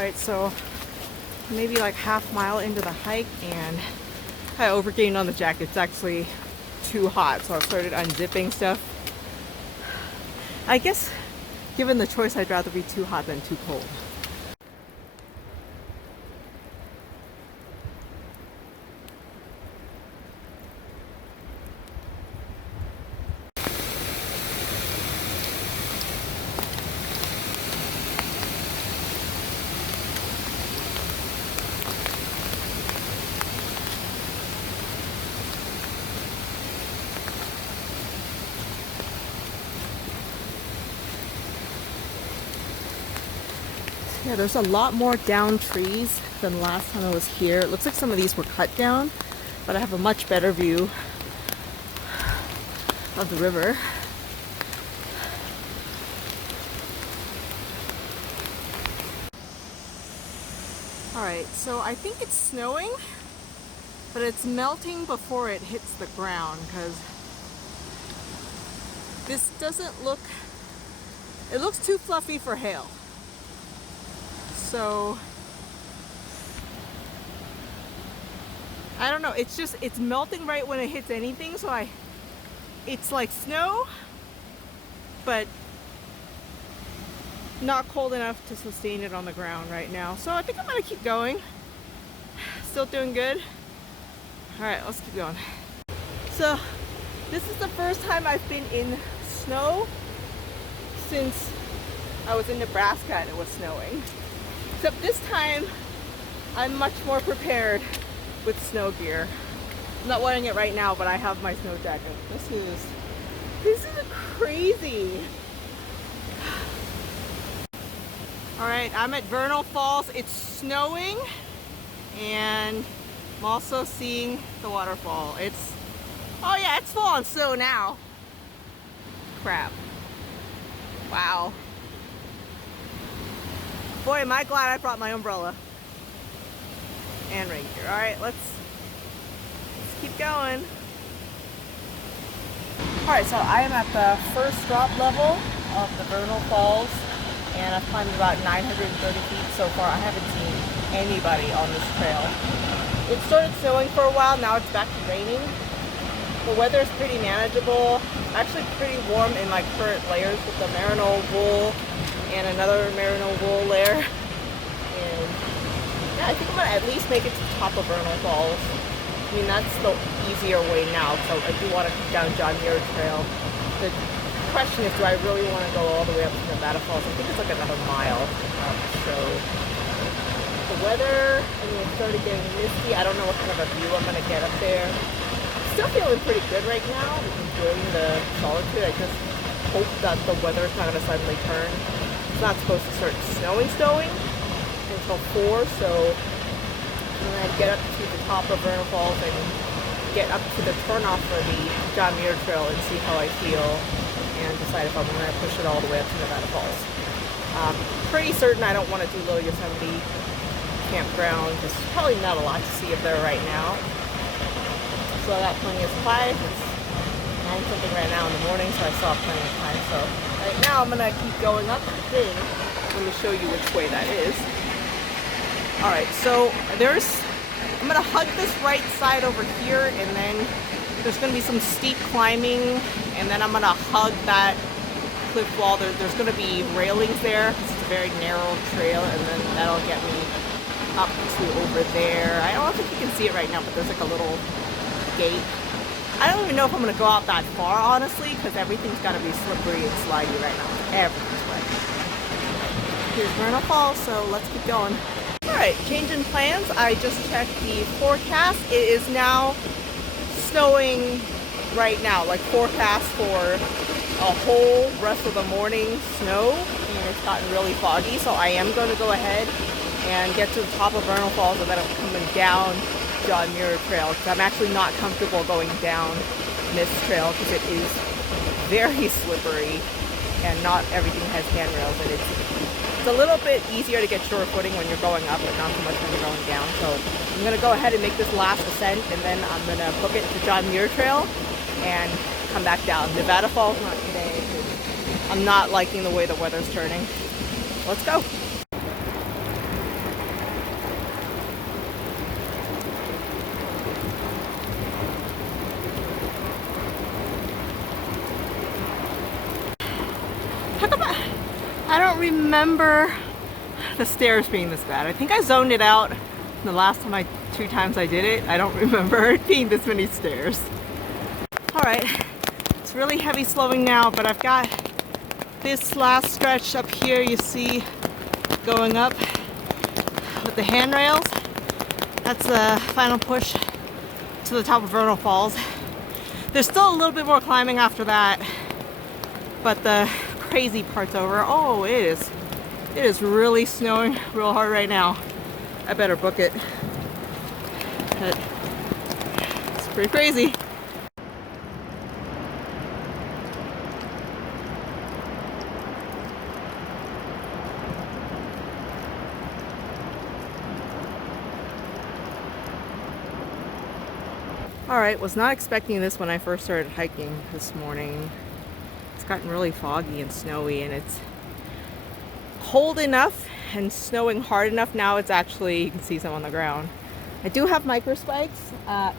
Alright, so maybe like half mile into the hike and I overgained on the jacket. It's actually too hot, so I've started unzipping stuff. I guess given the choice, I'd rather be too hot than too cold. Yeah, there's a lot more down trees than last time I was here. It looks like some of these were cut down, but I have a much better view of the river. Alright, so I think it's snowing, but it's melting before it hits the ground because this doesn't look, it looks too fluffy for hail. So I don't know, it's melting right when it hits anything, so it's like snow, but not cold enough to sustain it on the ground right now. So I think I'm gonna keep going. Still doing good. Alright, let's keep going. So this is the first time I've been in snow since I was in Nebraska and it was snowing. Except this time I'm much more prepared with snow gear. I'm not wearing it right now, but I have my snow jacket. This is crazy. Alright, I'm at Vernal Falls. It's snowing and I'm also seeing the waterfall. Oh yeah, it's full on snow now. Crap. Wow. Boy, am I glad I brought my umbrella and rain gear. Alright, let's keep going. Alright, so I am at the first drop level of the Vernal Falls and I've climbed about 930 feet so far. I haven't seen anybody on this trail. It started snowing for a while, now it's back to raining. The weather is pretty manageable, actually pretty warm in my current layers with the merino wool and another merino wool layer. And yeah, I think I'm gonna at least make it to the top of Vernal Falls. I mean, that's the easier way now, so I do want to come down John Muir Trail. The question is, do I really want to go all the way up to Nevada Falls? I think it's like another mile. So the weather, I mean, it started getting misty. I don't know what kind of a view I'm gonna get up there. Still feeling pretty good right now. I'm enjoying the solitude. I just hope that the weather is not gonna suddenly turn. It's not supposed to start snowing until 4, so I'm gonna get up to the top of Vernal Falls and get up to the turnoff for the John Muir Trail and see how I feel and decide if I'm gonna push it all the way up to Nevada Falls. Pretty certain I don't want to do Little Yosemite Campground. There's probably not a lot to see up there right now. So I got plenty of supply. It's 9 something right now in the morning, so I still have plenty of time. So right now I'm gonna keep going up the thing. Let me show you which way that is. Alright, so I'm gonna hug this right side over here, and then there's gonna be some steep climbing, and then I'm gonna hug that cliff wall. There's gonna be railings there. It's a very narrow trail, and then that'll get me up to over there. I don't think you can see it right now, but there's like a little gate. I don't even know if I'm gonna go out that far, honestly, because everything's gotta be slippery and slidey right now. Everything's wet. Here's Vernal Falls, so let's keep going. Alright, change in plans. I just checked the forecast. It is now snowing right now, like forecast for a whole rest of the morning snow, and it's gotten really foggy, so I am going to go ahead and get to the top of Vernal Falls, and then I'm coming down John Muir Trail, because I'm actually not comfortable going down this trail because it is very slippery and not everything has handrails, and it's a little bit easier to get sure footing when you're going up, but not so much when you're going down. So I'm going to go ahead and make this last ascent, and then I'm going to book it to John Muir Trail and come back down. Nevada Falls, not today. I'm not liking the way the weather's turning. Let's go. remember the stairs being this bad. I think I zoned it out the last time two times I did it. I don't remember it being this many stairs. All right, it's really heavy slowing now, but I've got this last stretch up here you see going up with the handrails. That's the final push to the top of Vernal Falls. There's still a little bit more climbing after that, but the crazy part's over. Oh, it is really snowing real hard right now. I better book it. But it's pretty crazy. Alright, was not expecting this when I first started hiking this morning. It's gotten really foggy and snowy, and it's cold enough and snowing hard enough now. It's actually, you can see some on the ground. I do have micro spikes.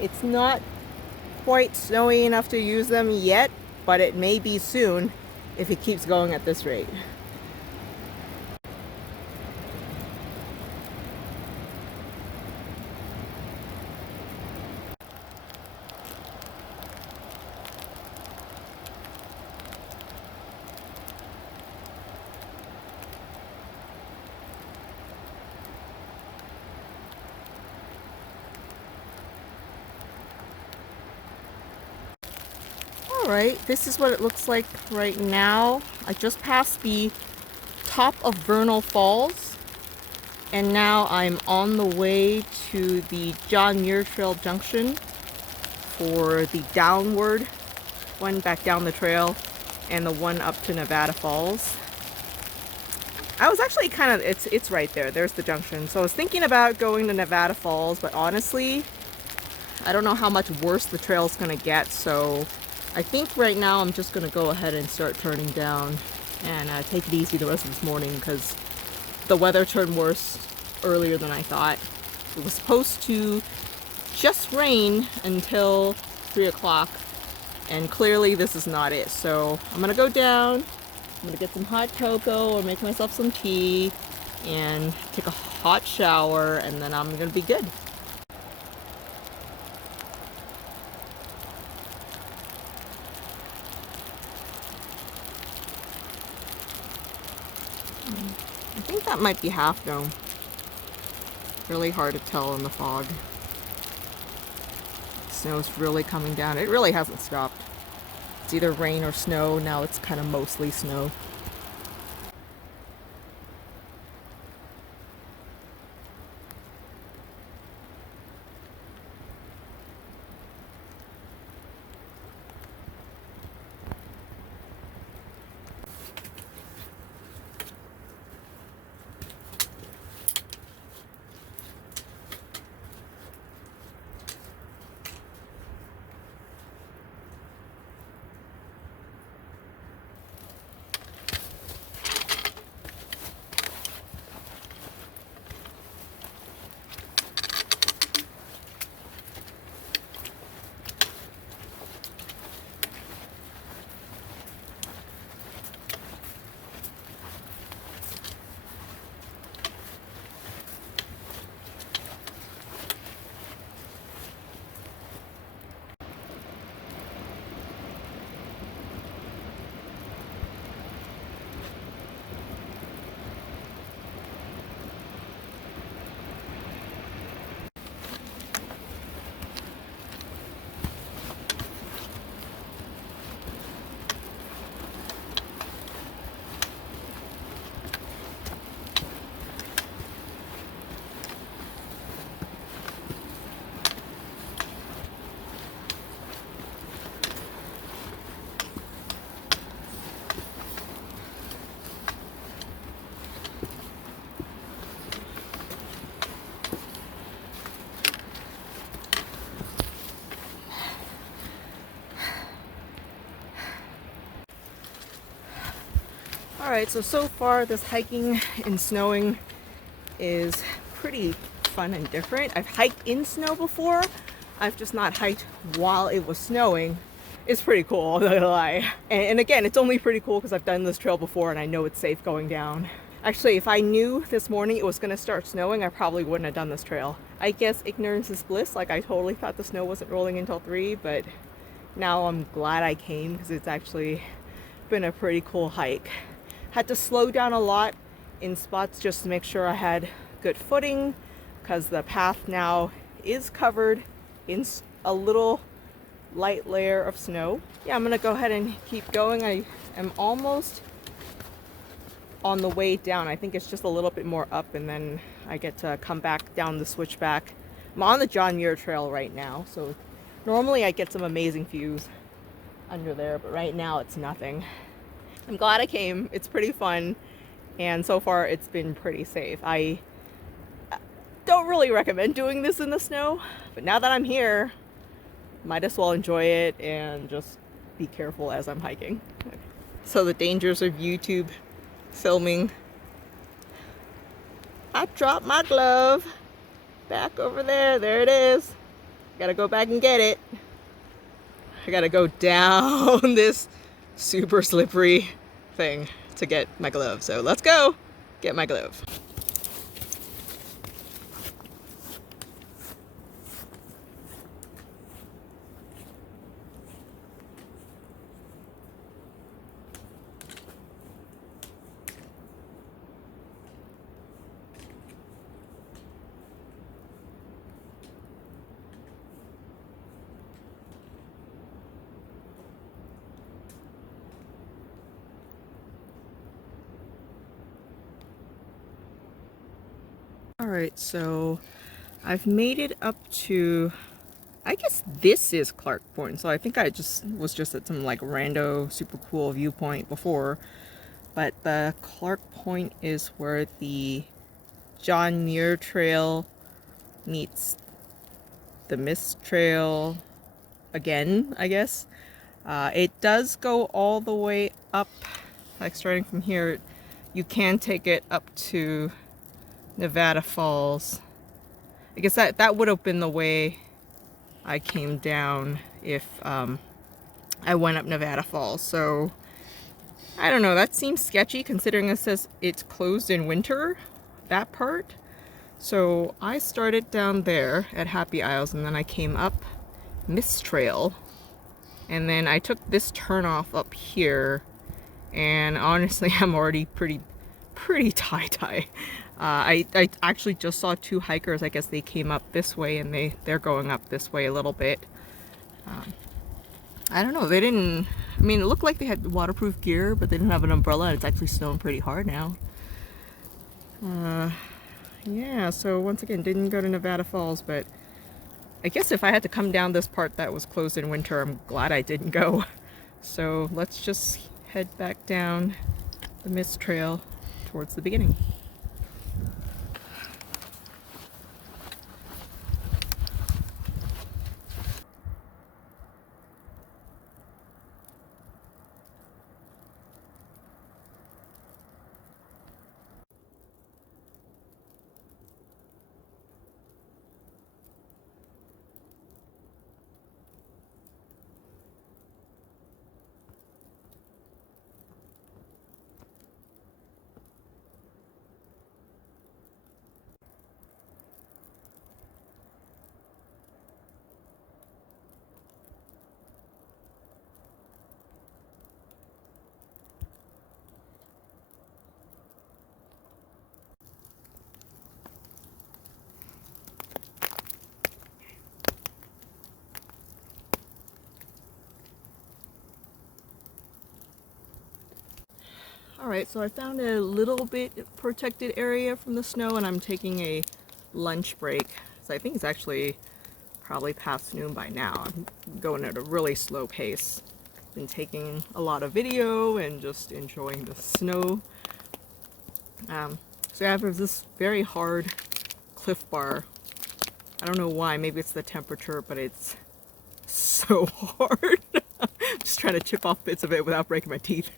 It's not quite snowy enough to use them yet, but it may be soon if it keeps going at this rate. Alright, this is what it looks like right now. I just passed the top of Vernal Falls, and now I'm on the way to the John Muir Trail Junction for the downward one back down the trail and the one up to Nevada Falls. I was actually kind of, it's right there. There's the junction. So I was thinking about going to Nevada Falls, but honestly, I don't know how much worse the trail's going to get, so I think right now I'm just going to go ahead and start turning down and take it easy the rest of this morning, because the weather turned worse earlier than I thought. It was supposed to just rain until 3 o'clock, and clearly this is not it. So I'm going to go down, I'm going to get some hot cocoa or make myself some tea and take a hot shower, and then I'm going to be good. I think that might be Half Dome. Really hard to tell in the fog. Snow's really coming down. It really hasn't stopped. It's either rain or snow. Now it's kind of mostly snow. Alright, so far this hiking and snowing is pretty fun and different. I've hiked in snow before. I've just not hiked while it was snowing. It's pretty cool, I'm not gonna lie. And again, it's only pretty cool because I've done this trail before and I know it's safe going down. Actually, if I knew this morning it was gonna start snowing, I probably wouldn't have done this trail. I guess ignorance is bliss. Like, I totally thought the snow wasn't rolling until 3, but now I'm glad I came because it's actually been a pretty cool hike. Had to slow down a lot in spots just to make sure I had good footing because the path now is covered in a little light layer of snow. Yeah, I'm gonna go ahead and keep going. I am almost on the way down. I think it's just a little bit more up and then I get to come back down the switchback. I'm on the John Muir Trail right now, so normally I get some amazing views under there, but right now it's nothing. I'm glad I came. It's pretty fun, and so far it's been pretty safe. I don't really recommend doing this in the snow, but now that I'm here, might as well enjoy it and just be careful as I'm hiking. So the dangers of YouTube filming. I dropped my glove back over there. There it is. Gotta go back and get it. I gotta go down this super slippery thing to get my glove. So let's go get my glove. Alright, so I've made it up to, I guess this is Clark Point. So I think I was just at some like rando super cool viewpoint before. But the Clark Point is where the John Muir Trail meets the Mist Trail again, I guess. It does go all the way up, like starting from here. You can take it up to Nevada Falls. I guess that would have been the way I came down if I went up Nevada Falls. So I don't know, that seems sketchy considering it says it's closed in winter, that part. So I started down there at Happy Isles and then I came up Mist Trail and then I took this turn off up here, and honestly I'm already pretty tie-dye. I actually just saw 2 hikers. I guess they came up this way and they're going up this way a little bit. I don't know, they didn't, I mean, it looked like they had waterproof gear, but they didn't have an umbrella, and it's actually snowing pretty hard now. Yeah, so once again, didn't go to Nevada Falls, but I guess if I had to come down this part that was closed in winter, I'm glad I didn't go. So let's just head back down the Mist Trail towards the beginning. Alright, so I found a little bit protected area from the snow and I'm taking a lunch break. So I think it's actually probably past noon by now. I'm going at a really slow pace. Been taking a lot of video and just enjoying the snow. So I have this very hard Cliff Bar. I don't know why, maybe it's the temperature, but it's so hard. Just trying to chip off bits of it without breaking my teeth.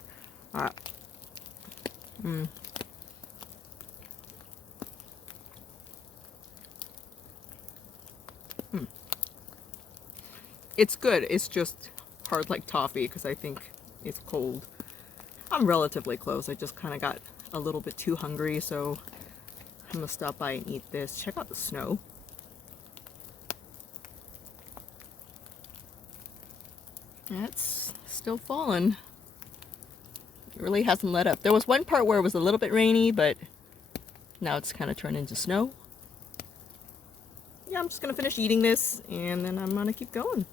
It's good, it's just hard like toffee because I think it's cold. I'm relatively close. I just kind of got a little bit too hungry, so I'm gonna stop by and eat this. Check out the snow. It's still falling. It really hasn't let up. There was one part where it was a little bit rainy, but now it's kind of turned into snow. Yeah, I'm just gonna finish eating this and then I'm gonna keep going.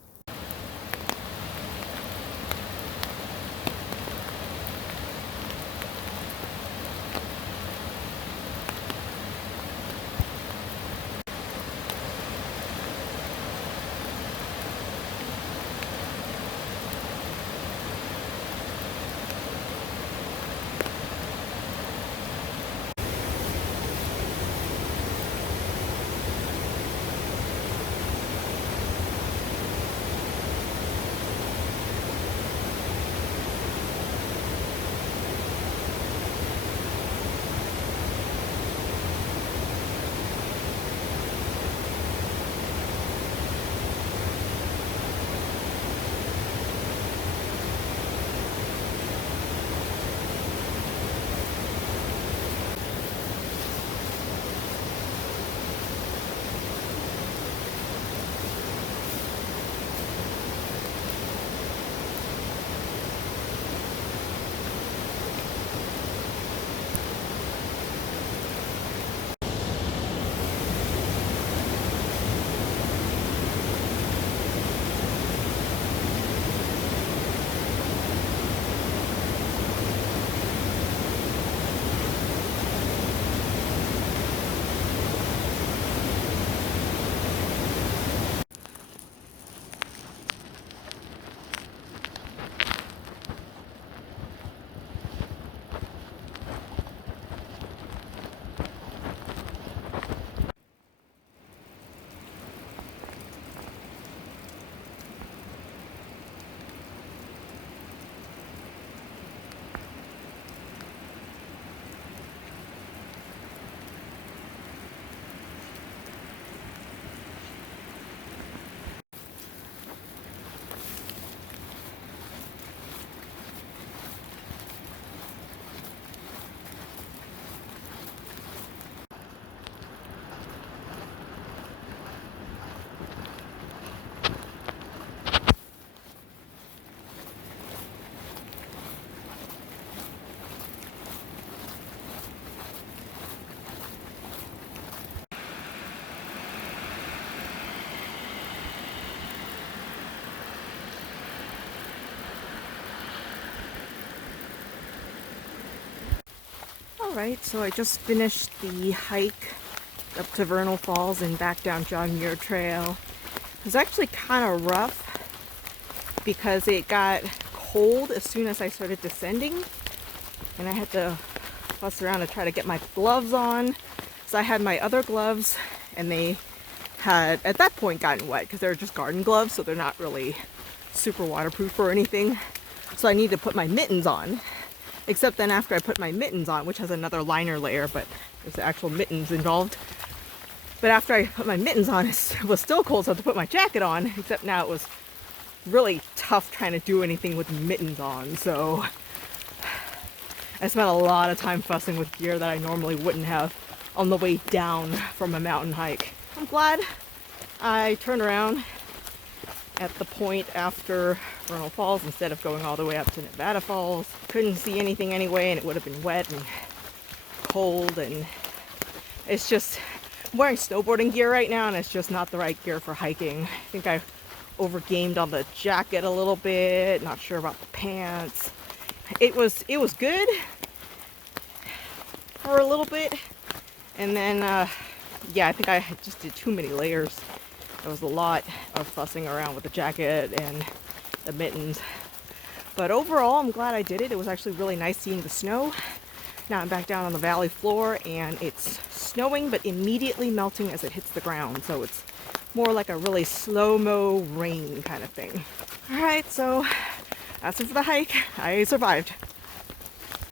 Alright, so I just finished the hike up to Vernal Falls and back down John Muir Trail. It was actually kind of rough because it got cold as soon as I started descending, and I had to fuss around to try to get my gloves on. So I had my other gloves, and they had at that point gotten wet because they're just garden gloves, so they're not really super waterproof or anything. So I need to put my mittens on. Except then after I put my mittens on, which has another liner layer, but there's actual mittens involved. But after I put my mittens on, it was still cold, so I had to put my jacket on, except now it was really tough trying to do anything with mittens on. So I spent a lot of time fussing with gear that I normally wouldn't have on the way down from a mountain hike. I'm glad I turned around at the point after Vernal Falls instead of going all the way up to Nevada Falls. Couldn't see anything anyway, and it would have been wet and cold, and it's just, I'm wearing snowboarding gear right now, and it's just not the right gear for hiking. I think I overgamed on the jacket a little bit, not sure about the pants. It was good for a little bit, and then yeah, I think I just did too many layers. There was a lot of fussing around with the jacket and the mittens. But overall, I'm glad I did it. It was actually really nice seeing the snow. Now I'm back down on the valley floor, and it's snowing, but immediately melting as it hits the ground. So it's more like a really slow-mo rain kind of thing. All right, so that's it for the hike. I survived.